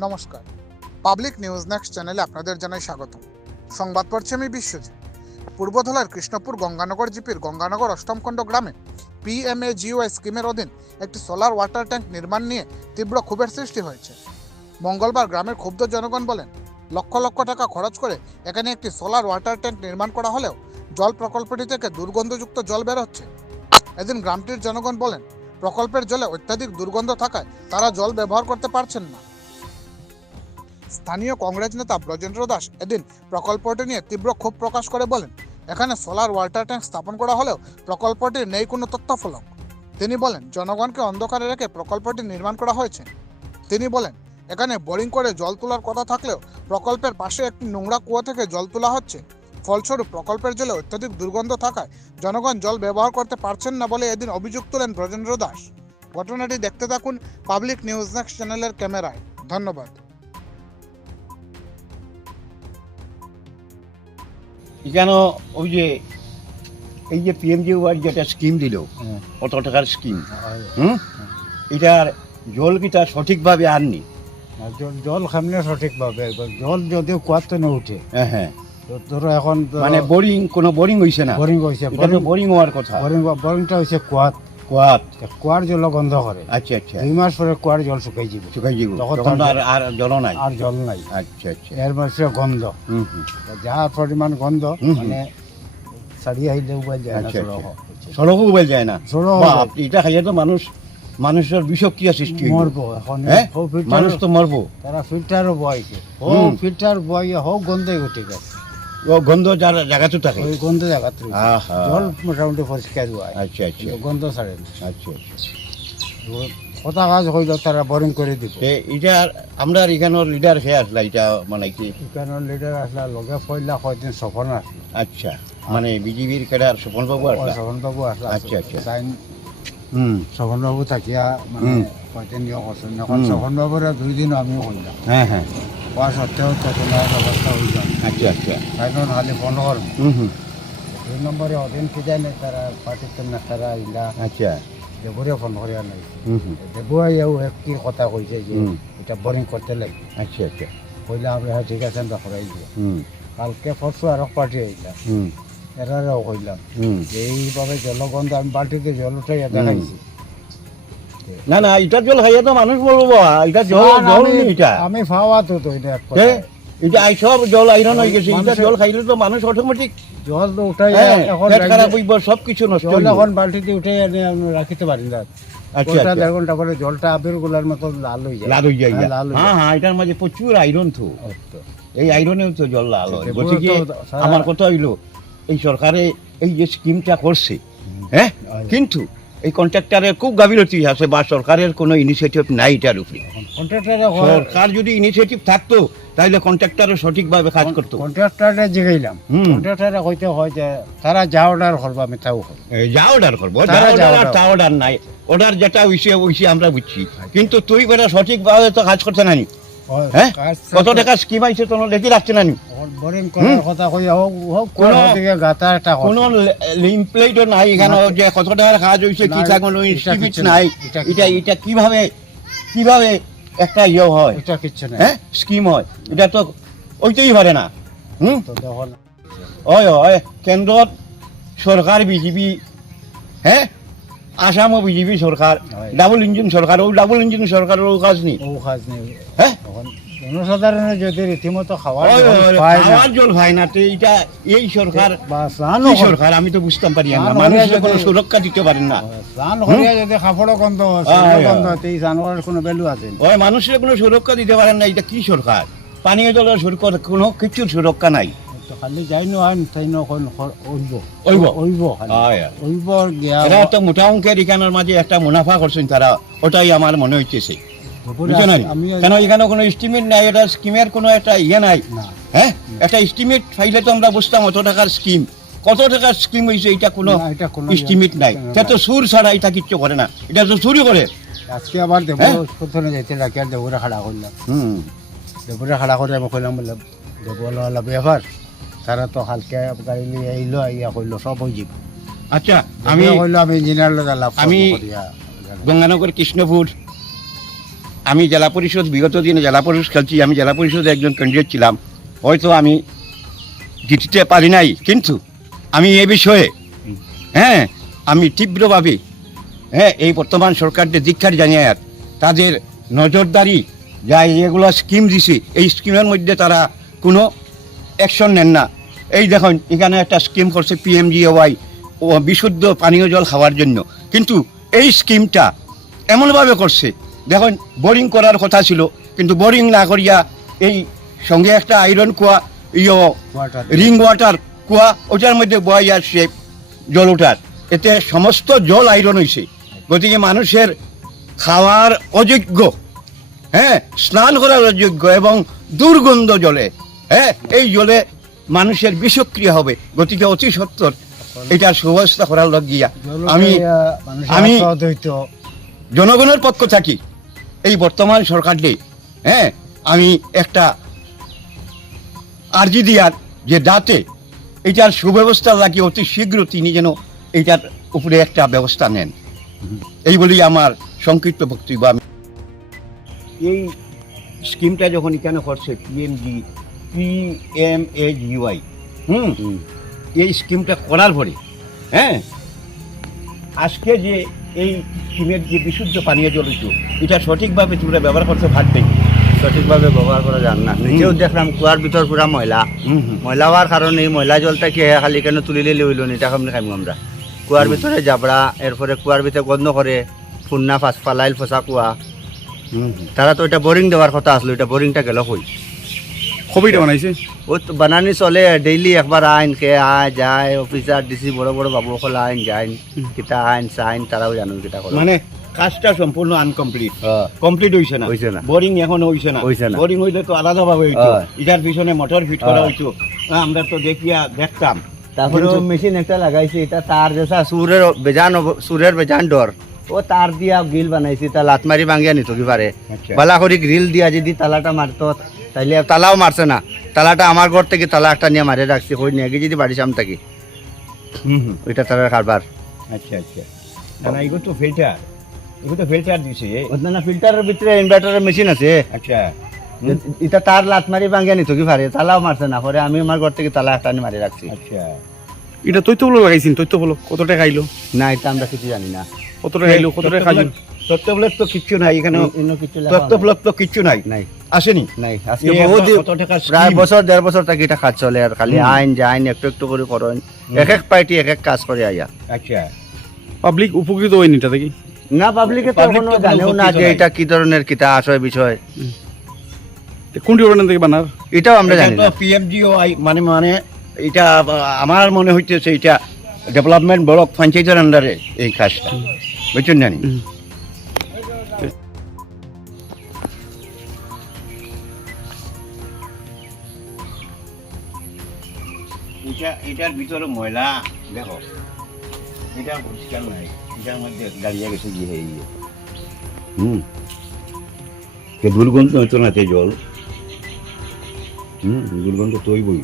নমস্কার। Public news next চ্যানেলে আপনাদের জানাই স্বাগত সংবাদ পড়ছি আমি বিশ্বজিৎ। পূর্বধলার কৃষ্ণপুর গঙ্গানগর জিপির গঙ্গানগর অষ্টমখণ্ড গ্রামে পিএমএজিওয়াই স্কিমের অধীন একটি সোলার ওয়াটার ট্যাঙ্ক নির্মাণ নিয়ে তীব্র ক্ষোভের সৃষ্টি হয়েছে। মঙ্গলবার গ্রামের ক্ষুব্ধ জনগণ বলেন, লক্ষ লক্ষ টাকা খরচ করে এখানে একটি সোলার ওয়াটার ট্যাঙ্ক নির্মাণ করা হলেও জল প্রকল্পটি থেকে দুর্গন্ধযুক্ত জল বের হচ্ছে। এদিন গ্রামটির জনগণ বলেন, প্রকল্পের জলে অত্যাধিক দুর্গন্ধ থাকায় তারা জল ব্যবহার করতে পারছেন না। স্থানীয় কংগ্রেস নেতা ব্রজেন্দ্র দাস এদিন প্রকল্পটি নিয়ে তীব্র ক্ষোভ প্রকাশ করে বলেন, এখানে সোলার ওয়াটার ট্যাঙ্ক স্থাপন করা হলেও প্রকল্পটির নেই কোনো তথ্যফলক। তিনি বলেন, জনগণকে অন্ধকারে রেখে প্রকল্পটি নির্মাণ করা হয়েছে। তিনি বলেন, এখানে বোরিং করে জল তোলার কথা থাকলেও প্রকল্পের পাশে একটি নোংরা কুয়ো থেকে জল তোলা হচ্ছে। ফলস্বরূপ প্রকল্পের জলে অত্যধিক দুর্গন্ধ থাকায় জনগণ জল ব্যবহার করতে পারছেন না বলে এদিন অভিযোগ তোলেন ব্রজেন্দ্র দাস। ঘটনাটি দেখতে থাকুন পাবলিক নিউজ নেক্সট চ্যানেলের ক্যামেরায়। ধন্যবাদ। এখানে ওই যে এই যে পিএমজি ওয়াই একটা স্কিম দিল। কত টাকার স্কিম হুম? এটার জল কিটা সঠিকভাবে আননি? জল সামনে খামলে সঠিকভাবে জল যদিও কুয়ার তো না উঠে হ্যাঁ হ্যাঁ। ধরো এখন মানে বোরিং কোনো বোরিং হইছে না? বোরিং হয়েছে বোরিং হওয়ার কথা। বোরিং বোরিংটা হয়েছে কুয়াত। কোয়াত কুয়ার জল গন্ধ করে। আচ্ছা আচ্ছা। দুই মাস পরে কুয়ার জল শুকাই যাব। শুকাই যাব। তখন আর আর জল নাই। আর জল নাই। আচ্ছা আচ্ছা। এর মাসে গন্ধ। যা পরিমাণ গন্ধ। মানে ছাড়িয়ে আইলে উপায় যায় না আচ্ছা, সড়ক। সড়কও উবাই যায় না। সড়ক এটা খাইয়ে তো মানুষ মানুষের বিষক্রিয়া সৃষ্টি। মরবো এখন। হ্যাঁ? মানুষ তো মরবো। তারা ফিল্টারও বয়কে হুম। ফিল্টার বয়ে হোক গন্ধে উঠে গেছে। ও গন্ধ যার জায়গাতে থাকে। ওই গন্ধ জায়গাতে। জল মোটামুটি পরিষ্কার হয়। আচ্ছা আচ্ছা। গন্ধ ছাড়ে আচ্ছা আচ্ছা। কথা কাজ হইল তারা বোরিং করে দিব এটা আমরা এখানের লিডার হয়ে আসলা এটা মানে কি? এখানে লিডার আসলা লগে পয়লা কয়দিন সফল আসলো। আচ্ছা মানে বিজেপির কেডার স্বপন বাবু আসলা? সফল বাবু আসলা। আচ্ছা, আচ্ছা। তাই হুম। সফল বাবু থাকিয়া মানে। কয়দিন ইয়ে করছেন এখন। সফল বাবুরা দুই দিন আমিও কইলাম হ্যাঁ হ্যাঁ। হওয়া সত্ত্বেও কোনো ব্যবস্থা হইল। না আচ্ছা আচ্ছা। তাই খালি ফোন করুন দুই নম্বরে অদিন কি জানে তারা পার্টির নেতারা ইলা। আচ্ছা। দেবরে ফোন করিয়া নাই। হুম হুম। দেবু আইয়াও কথা কইছে যে এটা বোরিং করতে লাগে। আচ্ছা আচ্ছা। কইলে আমরা হ্যাঁ ঠিক আছে আমরা করাই কালকে পরশু আরও পার্টি আইলাম এরাও কইলাম এইভাবে জলগন্ধ আমি বালতিতে জল উঠাইয়া দেখাইছি। না না এটা জল খাইয়ে তো মানুষ বলব এটা জল জল এটা আমি খাওয়া তো তো এটা সব জল আইরন হয়ে গেছে এটা জল খাইলে তো মানুষ অটোমেটিক জল তো এখন পেট খারাপ হইব সব কিছু নষ্ট জল এখন বালতিতে রাখিতে পারি না। আচ্ছা আচ্ছা। দেড় ঘণ্টা জলটা আবিরগুলার মতো লাল হয়ে যায়। লাল হয়ে যায় হ্যাঁ, হ্যাঁ হ্যাঁ এটার মাঝে প্রচুর আইরন তো। এই আইরনেও তো জল লাল হয়। কি আমার কথা হইল এই সরকারে এই যে স্কিমটা করছে হ্যাঁ কিন্তু এই কন্ট্রাক্টরের খুব গাফিলতি আছে বা সরকারের কোনো ইনিশিয়েটিভ নাই এটার উপরে। সরকার যদি ইনিশিয়েটিভ থাকতো তাহলে কন্ট্রাক্টরও সঠিকভাবে কাজ করতো। কন্ট্রাক্টরে জিগাইলাম। কন্ট্রাক্টরে কইতে হয় যে তারা যা অর্ডার করবা আমি তাও যা অর্ডার করব যা তারা যা অর্ডার আর তা অর্ডার নাই। অর্ডার যেটা হইছে হইছে আমরা বুঝছি। কিন্তু তুই বেটা সঠিকভাবে তো কাজ করছে না নি হ্যাঁ। কত টাকা স্কিম আইছে তোর দেখি রাখছে না নি বোরিং করার কথা কই হোক হোক কোন কোনো- দিকে গাতা একটা কোনো লিমপ্লেটও নাই এখানে যে কত টাকার কাজ হইছে কি তা কোনো ইনস্টিটিউট নাই। না, এটা কীভাবে কীভাবে একটা ইয়ে হয়? এটা কিচ্ছু নেই। হ্যাঁ স্কিম হয়। এটা তো ওইটাই পারে না। হুম? কেন্দ্রত সরকার বিজেপি হ্যাঁ আসামও বিজেপি সরকার। ডাবল ইঞ্জিন সরকার ও ডাবল ইঞ্জিন সরকারের কাজ নেই ও কাজ নেই হ্যাঁ জনসাধারণের যদি রীতিমতো খাওয়ার জল হয়, না তো এটা এই সরকার সরকার আমি তো বুঝতাম পারি না মানুষের কোনো সুরক্ষা দিতে পারেন না। স্নান করিয়া যদি গন্ধ। গন্ধ এই জানোয়ারের কোনো ভ্যালু আছে ওই মানুষের কোনো সুরক্ষা দিতে পারেন না এটা কি সরকার পানীয় জলের সুরক্ষা কোনো কিছুর সুরক্ষা নাই। খালি যাই তাই গিয়া মোটা অঙ্কের এখানের মাঝে একটা মুনাফা করছেন তারা ওটাই আমার মনে হইতেছে। বুঝছ কেন এখানে কোনো এস্টিমেট নাই? এটা স্কিমের কোনো একটা ইয়ে নাই? হ্যাঁ? একটা এস্টিমেট ফাইলে তো আমরা বুঝতাম অত টাকার স্কিম কত টাকার স্কিম হয়েছে এটা কোনো এস্টিমেট নাই। এটা তো সুর ছাড়া এটা কিচ্ছু করে না। এটা তো চুরি করে। আজকে আবার দেবো হ্যাঁ? প্রথমে যাইতে রাখি আর দেবরে খাড়া করলাম। হুম। দেবরে খাড়া করে আমি বললাম দেবো ব্যাপার। তারা তো হালকা গাড়ি নিয়ে আইলো ইয়া করল সব হয়ে যাব। আচ্ছা আমি কইলো আমি ইঞ্জিনিয়ার লগে লাভ আমি- গঙ্গানগর কৃষ্ণপুর আমি জেলা পরিষদ, বিগত দিনে জেলা পরিষদ খেলছি, আমি জেলা পরিষদে একজন ক্যান্ডিডেট ছিলাম। হয়তো আমি জিততে পারি নাই, কিন্তু আমি এ বিষয়ে হ্যাঁ আমি তীব্রভাবে হ্যাঁ এই বর্তমান সরকারকে ধিক্ষার জানিয়ে তাদের নজরদারি, যা এগুলো স্কিম দিছে, এই স্কিমের মধ্যে তারা কোনো অ্যাকশন নেন না। এই দেখুন, এখানে একটা স্কিম করছে পিএমজিওয়াই ও বিশুদ্ধ পানীয় জল খাওয়ার জন্য। কিন্তু এই স্কিমটা এমনভাবে করছে দেখুন বোরিং করার কথা ছিল কিন্তু বোরিং না করিয়া এই সঙ্গে একটা আয়রন কুয়া ইয়ে. রিং ওয়াটার কুয়া ওটার মধ্যে বয় আসছে জল ওঠার। এতে সমস্ত জল আয়রন হয়েছে গতিকে মানুষের খাওয়ার অযোগ্য হ্যাঁ স্নান করার অযোগ্য এবং দুর্গন্ধ জলে হ্যাঁ এই জলে মানুষের বিষক্রিয়া হবে। গতিকে অতি সত্তর এটার সুব্যবস্থা করার লাগিয়া আমি আমি- জনগণের পক্ষ থাকি। এই বর্তমান সরকারকে হ্যাঁ আমি একটা আর্জি দিয়ার যে যাতে এটার সুব্যবস্থা লাগি অতি শীঘ্র তিনি যেন এটার উপরে একটা ব্যবস্থা নেন। এই বলেই আমার সংক্ষিপ্ত বক্তব্য। আমি এই স্কিমটা যখন এখানে করছে পিএমজি পিএমএজিওয়াই হুম। এই স্কিমটা করার পরে হ্যাঁ আজকে যে এই স্কিমের যে বিশুদ্ধ পানীয় জল এটা সঠিকভাবে তোমরা ব্যবহার করতে পারবে সঠিকভাবে ব্যবহার করা যান না। নিজেও দেখলাম কুয়ার ভিতর পুরা ময়লা। ময়লা হওয়ার কারণে এই ময়লা জলটা কি খালি কেন তুলিলে লইল এটা কেমন খাইমু আমরা? কুয়ার ভিতরে জাবড়া এরপরে কুয়ার ভিতরে গন্ধ করে ফুন্না ফাঁস ফালাইল ফসা কুয়া তারা তো এটা বোরিং দেওয়ার কথা আসলো এটা বোরিংটা গেল কই? কবিটা বানাইছে ও তো বানানি চলে ডেইলি একবার আইন কে আয় যায় অফিসার ডিসি বড় বড় বাবু সকল আইন যায় কিতা আইন সাইন তারাও জানো কিতা করে মানে কাজটা সম্পূর্ণ আনকমপ্লিট। কমপ্লিট হইছে না হইছে না। বোরিং এখনও হইছে না হইছে না। বোরিং হইলে তো আলাদা ভাবে হইতো। এটার পিছনে মোটর ফিট করা। হইতো আমরা তো দেখিয়া দেখতাম তারপরে মেশিন একটা লাগাইছে এটা তার যেসা সুরের বেজান সুরের বেজান ডর ও তার দিয়া গ্রিল বানাইছে তা লাত মারি ভাঙিয়া নিত কি পারে আচ্ছা। বালা করে গ্রিল দিয়া যদি তালাটা মারতো তাইলে তালাও মারছে না। তালাটা আমার ঘর থেকে তালা একটা নিয়ে মারে রাখছি কই নিয়ে গিয়ে যদি বাড়ি সাম থাকি। হুম হুম। ওইটা তার কারবার আচ্ছা আচ্ছা। না না এগুলো তো ফিল্টার এগুলো তো ফিল্টার দিছে। না ফিল্টারের ভিতরে ইনভার্টারের মেশিন আছে। আচ্ছা। এটা তার লাত মারি ভাঙিয়া নিত কি পারে তালাও মারছে না। পরে আমি আমার ঘর থেকে তালা একটা নিয়ে মারি রাখছি। আচ্ছা। এটা তথ্য বলো লাগাইছেন তথ্য বলো। কত টাকা আইলো? না এটা আমরা কিছু জানি না। কত টাকা আইলো? কত টাকা খাইলো তত্ত্ববলক তো কিচ্ছু নাই এখানে তো কিচ্ছু নাই। নাই। আসেনি? নাই আজকে প্রায় বছর দেড় বছর থাকি এটা কাজ চলে আর খালি হুম। আইন একটু একটু করে করেন। এক এক পার্টি এক এক কাজ করে আইয়া আচ্ছা। পাবলিক উপকৃত হয়নি এটা থেকে না পাবলিকে তো কোনো জানেও না যে এটা কি ধরনের কিতা আশয় বিষয় তো কোনটি অর্ডার থেকে বানার? এটাও আমরা জানি না। পিএমজিও মানে মানে এটা আমার মনে হইতেছে এটা ডেভেলপমেন্ট ব্লক পঞ্চায়েতের আন্ডারে এই কাজটা। বুঝছেন জানি? এটা, এটার ভিতরে ময়লা, দেখো। এটা পরিষ্কার নাই, এটার মধ্যে দাঁড়িয়ে গেছে গিয়ে এই যে। হুম। দুর্গন্ধ হতো না তে জল? হুম, দুর্গন্ধ তৈবই